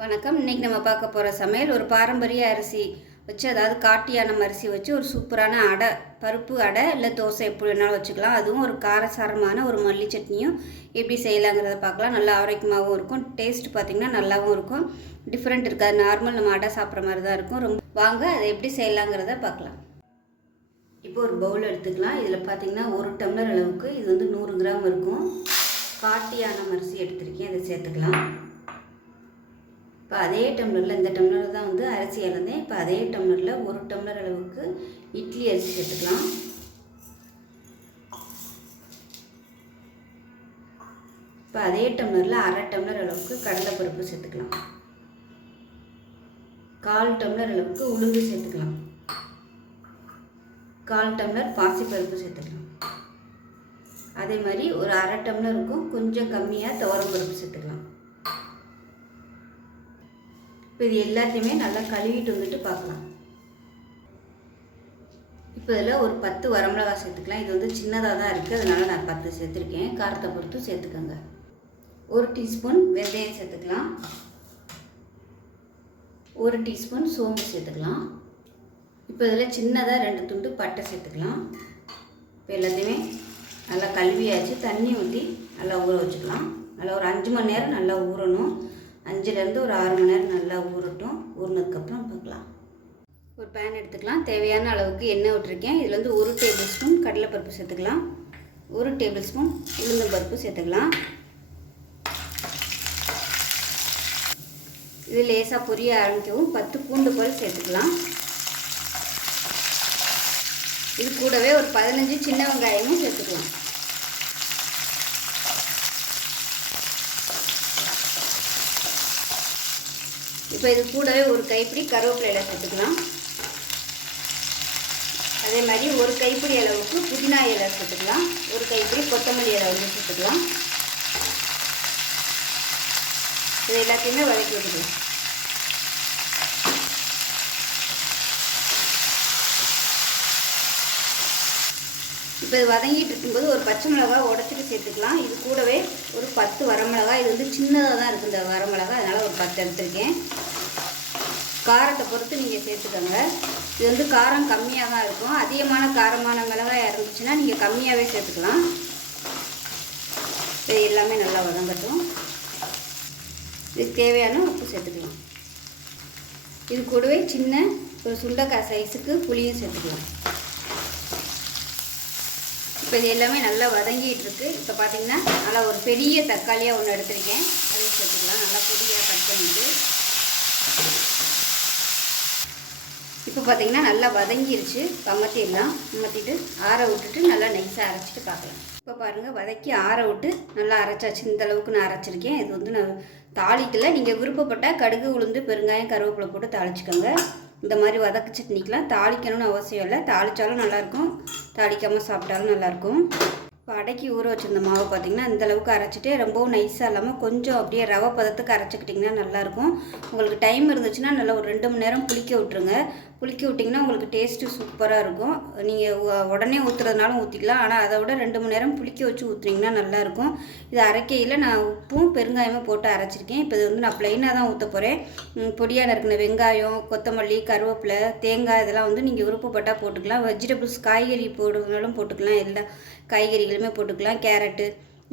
வணக்கம். இன்றைக்கி நம்ம பார்க்க போகிற சமையல் ஒரு பாரம்பரிய அரிசி வச்சு, அதாவது காட்டியானம் அரிசி வச்சு ஒரு சூப்பரான அடை, பருப்பு அடை இல்லை தோசை எப்படி வேணாலும் வச்சுக்கலாம். அதுவும் ஒரு காரசாரமான ஒரு மல்லி சட்னியும் எப்படி செய்யலாங்கிறத பார்க்கலாம். நல்லா ஆரோக்கியமாகவும் இருக்கும். டேஸ்ட் பார்த்திங்கன்னா நல்லாவும் இருக்கும். டிஃப்ரெண்ட் இருக்காது. நார்மல் நம்ம அடை சாப்பிட்ற மாதிரி தான் இருக்கும். ரொம்ப வாங்க அதை எப்படி செய்யலாங்கிறத பார்க்கலாம். இப்போ ஒரு பவுல் எடுத்துக்கலாம். இதில் பார்த்திங்கன்னா 1 டம்ளர் அளவுக்கு, இது வந்து 100 கிராம் இருக்கும், காட்டியானம் அரிசி எடுத்துருக்கேன். அதை சேர்த்துக்கலாம். இப்போ அதே டம்ளரில், இந்த டம்ளரில் தான் வந்து அரிசி இழந்தேன். இப்போ அதே டம்ளரில் 1 டம்ளர் அளவுக்கு இட்லி அரிசி சேர்த்துக்கலாம். இப்போ அதே டம்ளரில் 1/2 டம்ளர் அளவுக்கு கடலைப்பருப்பு சேர்த்துக்கலாம். 1/4 டம்ளர் அளவுக்கு உளுந்து சேர்த்துக்கலாம். 1/4 டம்ளர் பாசிப்பருப்பு சேர்த்துக்கலாம். அதே மாதிரி ஒரு 1/2 டம்ளருக்கும் கொஞ்சம் கம்மியாக துவரம்பருப்பு சேர்த்துக்கலாம். இப்போ இது எல்லாத்தையுமே நல்லா கழுவிட்டு வந்துட்டு பார்க்கலாம். இப்போ இதில் ஒரு 10 வரமிளகா சேர்த்துக்கலாம். இது வந்து சின்னதாக தான் இருக்குது, அதனால் நான் 10 சேர்த்துருக்கேன். காரத்தை பொறுத்து சேர்த்துக்கோங்க. 1 டீஸ்பூன் வெந்தயம் சேர்த்துக்கலாம். 1 டீஸ்பூன் சோம்பு சேர்த்துக்கலாம். இப்போ இதில் சின்னதாக 2 துண்டு பட்டை சேர்த்துக்கலாம். இப்போ எல்லாத்தையுமே நல்லா கழுவியாச்சு. தண்ணி ஊற்றி நல்லா ஊற வச்சுக்கலாம். நல்லா ஒரு 5 மணி நேரம் நல்லா ஊறணும். 5லேருந்து ஒரு 6 மணி நேரம் நல்லா ஊறட்டும். ஊறினதுக்கப்புறம் பார்க்கலாம். ஒரு பேன் எடுத்துக்கலாம். தேவையான அளவுக்கு எண்ணெய் விட்டுருக்கேன். இதில் வந்து 1 டேபிள் ஸ்பூன் கடலைப்பருப்பு சேர்த்துக்கலாம். 1 டேபிள் ஸ்பூன் உளுந்தம்பருப்பு சேர்த்துக்கலாம். இது லேசாக பொரிய ஆரம்பிக்கவும் 10 பூண்டு பல் சேர்த்துக்கலாம். இது கூடவே ஒரு 15 சின்ன வெங்காயமும் சேர்த்துக்கலாம். இப்போ இது கூடவே ஒரு கைப்பிடி கருவேப்பிலை சேர்த்துக்கலாம். அதே மாதிரி ஒரு கைப்பிடி அளவுக்கு புதினா இலை சேர்த்துக்கலாம். ஒரு கைப்பிடி கொத்தமல்லி இலை வந்து சேர்த்துக்கலாம். இது எல்லாத்தையுமே வதக்கி விட்டுக்கலாம். இப்போ இது வதங்கிட்டு இருக்கும்போது ஒரு பச்சை மிளகாய் உடச்சிட்டு சேர்த்துக்கலாம். இது கூடவே ஒரு 10 வரமிளகாய். இது வந்து சின்னதாக தான் இருக்குது இந்த வரமிளகாய், அதனால் ஒரு 10 எடுத்துருக்கேன். காரத்தை பொறுத்து நீங்கள் சேர்த்துக்கோங்க. இது வந்து காரம் கம்மியாக தான் இருக்கும். அதிகமான காரமான மிளகாய் இருந்துச்சுன்னா நீங்கள் கம்மியாகவே சேர்த்துக்கலாம். இது எல்லாமே நல்லா வதங்கட்டும். இதுக்கு தேவையான உப்பு சேர்த்துக்கலாம். இது கூடவே சின்ன ஒரு சுண்டைக்காய் சைஸுக்கு புளியும் சேர்த்துக்கலாம். இப்போ இது எல்லாமே நல்லா வதங்கிட்டு இருக்குது. இப்போ பார்த்திங்கன்னா நல்லா ஒரு பெரிய தக்காளியாக ஒன்று எடுத்துருக்கேன், அதையும் சேர்த்துக்கலாம். நல்லா பொடியாக கட் பண்ணிவிட்டு இப்போ பார்த்திங்கன்னா நல்லா வதங்கிருச்சு. அமர்த்திட்டு ஆற விட்டுட்டு நல்லா நைஸாக அரைச்சிட்டு பார்க்கலாம். இப்போ பாருங்கள், வதக்கி ஆற விட்டு நல்லா அரைச்சாச்சு. இந்த அளவுக்கு நான் அரைச்சிருக்கேன். இது வந்து நான் தாளிக்கல. நீங்கள் விருப்பப்பட்டால் கடுகு, உளுந்து, பெருங்காயம், கருவேப்பிலை போட்டு தாளிச்சிக்கோங்க. இந்த மாதிரி வதக்கு சட்னிக்கெலாம் தாளிக்கணும்னு அவசியம் இல்லை. தாளித்தாலும் நல்லாயிருக்கும், தாளிக்காமல் சாப்பிட்டாலும் நல்லாயிருக்கும். இப்போ அடைக்கி ஊற வச்சுருந்த மாவு பார்த்திங்கன்னா இந்தளவுக்கு அரைச்சிட்டு, ரொம்பவும் நைஸாக இல்லாமல் கொஞ்சம் அப்படியே ரவை பதத்துக்கு அரைச்சிக்கிட்டிங்கன்னா நல்லாயிருக்கும். உங்களுக்கு டைம் இருந்துச்சுன்னா நல்லா ஒரு 2 மணி நேரம் புளிக்க விட்ருங்க. புளிக்க விட்டிங்கன்னா உங்களுக்கு டேஸ்ட்டு சூப்பராக இருக்கும். நீங்கள் உடனே ஊற்றுறதுனாலும் ஊற்றிக்கலாம், ஆனால் அதை விட 2 மணி நேரம் புளிக்க வச்சு ஊற்றுனீங்கன்னா நல்லாயிருக்கும். இது அரைக்கையில் நான் உப்பும் பெருங்காயமும் போட்டு அரைச்சிருக்கேன். இப்போ இது வந்து நான் ப்ளைனாக தான் ஊற்ற போகிறேன். பொடியாக நறுக்கின வெங்காயம், கொத்தமல்லி, கருவேப்பிலை, தேங்காய் இதெல்லாம் வந்து நீங்கள் விருப்பப்பட்டால் போட்டுக்கலாம். வெஜிடபிள்ஸ் காய்கறி போடுறதுனாலும் போட்டுக்கலாம். எல்லா காய்கறிகளுமே போட்டுக்கலாம். கேரட்டு,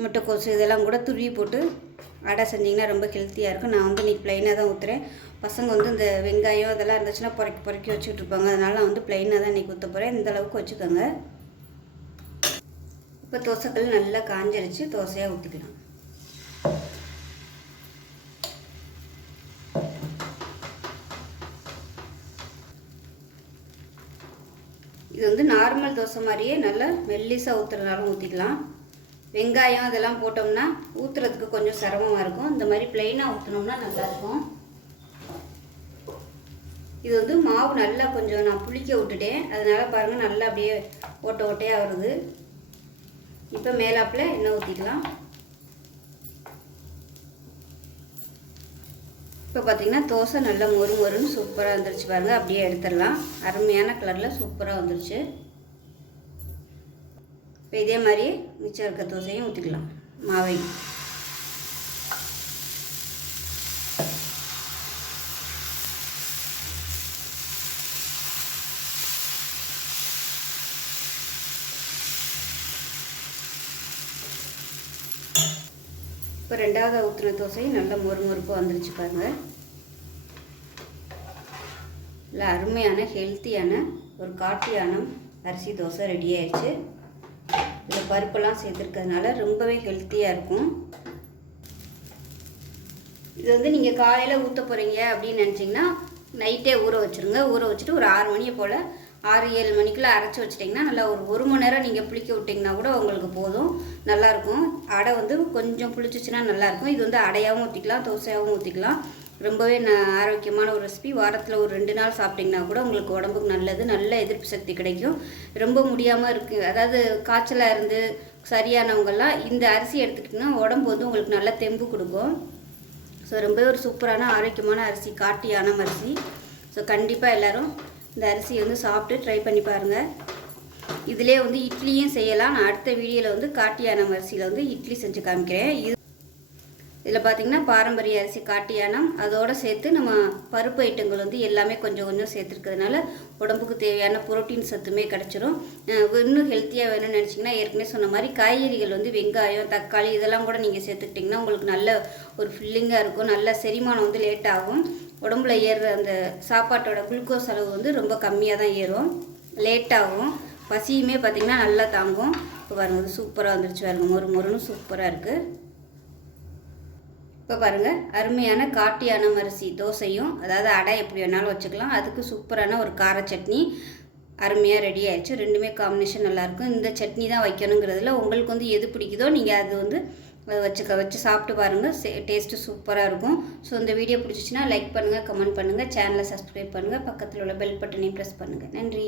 முட்டைக்கோசு இதெல்லாம் கூட துருவி போட்டு அடை செஞ்சிங்கன்னா ரொம்ப ஹெல்த்தியாக இருக்கும். நான் வந்து இன்றைக்கி ப்ளைனாக தான் ஊற்றுறேன். பசங்க வந்து இந்த வெங்காயம் இதெல்லாம் இருந்துச்சுன்னா பொறுக்கி வச்சுக்கிட்டு இருப்பாங்க. அதனால் நான் வந்து ப்ளைனாக தான் இன்றைக்கி ஊற்ற போகிறேன். இந்தளவுக்கு வச்சுக்கோங்க. இப்போ தோசைக்கல் நல்லா காஞ்சிருச்சு. தோசையாக ஊற்றிக்கலாம். இது வந்து நார்மல் தோசை மாதிரியே நல்லா மெல்லிசாக ஊற்றுறதுனாலும் ஊற்றிக்கலாம். வெங்காயம் இதெல்லாம் போட்டோம்னா ஊற்றுறதுக்கு கொஞ்சம் சிரமமாக இருக்கும். இந்த மாதிரி ப்ளைனாக ஊற்றினோம்னா நல்லாயிருக்கும். இது வந்து மாவு நல்லா கொஞ்சம் நான் புளிக்க விட்டுட்டேன், அதனால் பாருங்கள் நல்லா அப்படியே ஓட்டையாக வருது. இப்போ மேலாப்பில் எண்ணெய் ஊற்றிக்கலாம். இப்போ பார்த்திங்கன்னா தோசை நல்லா மொறுன்னு சூப்பராக வந்துருச்சு பாருங்கள். அப்படியே எடுத்துடலாம். அருமையான கலரில் சூப்பராக வந்துருச்சு. இப்போ இதே மாதிரி மிச்சம் இருக்க தோசையும் ஊற்றிக்கலாம் மாவை. இப்போ ரெண்டாவது ஊற்றின தோசையும் நல்லா மொறுமொறுப்பாக வந்துருச்சு பாருங்கள். இல்லை அருமையான ஹெல்த்தியான ஒரு காட்டியானம் அரிசி தோசை ரெடி ஆயிடுச்சு. இதில் பருப்பெல்லாம் சேர்த்துருக்கிறதுனால ரொம்பவே ஹெல்த்தியாக இருக்கும். இது வந்து நீங்கள் காலையில் ஊற்ற போகிறீங்க அப்படின்னு நினச்சிங்கன்னா நைட்டே ஊற வச்சுருங்க. ஊற வச்சுட்டு ஒரு 6 மணியை போல் 6-7 மணிக்குள்ளே அரைச்சி வச்சிட்டிங்கன்னா நல்லா ஒரு மணி நேரம் நீங்கள் புளிக்க விட்டிங்கன்னா கூட உங்களுக்கு போதும், நல்லாயிருக்கும். அடை வந்து கொஞ்சம் புளிச்சிச்சின்னா நல்லாயிருக்கும். இது வந்து அடையாகவும் ஊற்றிக்கலாம், தோசையாகவும் ஊற்றிக்கலாம். ரொம்பவே ஆரோக்கியமான ஒரு ரெசிபி. வாரத்தில் ஒரு 2 நாள் சாப்பிட்டிங்கன்னா கூட உங்களுக்கு உடம்புக்கு நல்லது, நல்ல எதிர்ப்பு சக்தி கிடைக்கும். ரொம்ப முடியாமல் இருக்குது, அதாவது காய்ச்சலாக இருந்து சரியானவங்கெல்லாம் இந்த அரிசி எடுத்துக்கிட்டிங்கன்னா உடம்பு வந்து உங்களுக்கு நல்ல தெம்பு கொடுக்கும். ஸோ ரொம்பவே ஒரு சூப்பரான ஆரோக்கியமான அரிசி காட்டியானம் அரிசி. ஸோ கண்டிப்பாக எல்லோரும் இந்த அரிசியை வந்து சாப்பிட்டு ட்ரை பண்ணி பாருங்கள். இதிலே வந்து இட்லியும் செய்யலாம். நான் அடுத்த வீடியோவில் வந்து காட்டியானம் அரிசியில் வந்து இட்லி செஞ்சு காமிக்கிறேன். இதில் பார்த்திங்கன்னா பாரம்பரிய அரிசி காட்டியானம், அதோடு சேர்த்து நம்ம பருப்பு ஐட்டங்கள் வந்து எல்லாமே கொஞ்சம் கொஞ்சம் சேர்த்துருக்கிறதுனால உடம்புக்கு தேவையான புரோட்டீன் சத்துமே கிடச்சிரும். இன்னும் ஹெல்த்தியாக வேணும்னு நினச்சிங்கன்னா ஏற்கனவே சொன்ன மாதிரி காய்கறிகள் வந்து வெங்காயம், தக்காளி இதெல்லாம் கூட நீங்கள் சேர்த்துக்கிட்டிங்கன்னா உங்களுக்கு நல்ல ஒரு ஃபில்லிங்காக இருக்கும். நல்ல செரிமானம் வந்து லேட் ஆகும். உடம்புல ஏறுற அந்த சாப்பாட்டோட குளுக்கோஸ் அளவு வந்து ரொம்ப கம்மியாக தான் ஏறும், லேட்டாகும். பசியுமே பார்த்திங்கன்னா நல்லா தாங்கும். இப்போ பாருங்கள் சூப்பராக வந்துருச்சு பாருங்கள், மொறுன்னு சூப்பராக இருக்குது. இப்போ பாருங்கள் அருமையான காட்டியானம் அரிசி தோசையும், அதாவது அடை எப்படி வேணாலும் வச்சுக்கலாம், அதுக்கு சூப்பரான ஒரு கார சட்னி அருமையாக ரெடி ஆயிடுச்சு. ரெண்டுமே காம்பினேஷன் நல்லாயிருக்கும். இந்த சட்னி தான் வைக்கணுங்கிறதுல உங்களுக்கு வந்து எது பிடிக்குதோ நீங்கள் அது வந்து வச்சு சாப்பிட்டு பாருங்கள். டேஸ்ட்டு சூப்பராக இருக்கும். ஸோ இந்த வீடியோ பிடிச்சிச்சின்னா லைக் பண்ணுங்கள், கமெண்ட் பண்ணுங்கள், சேனலை சப்ஸ்கிரைப் பண்ணுங்கள், பக்கத்தில் உள்ள பெல் பட்டனையும் ப்ரெஸ் பண்ணுங்கள். நன்றி.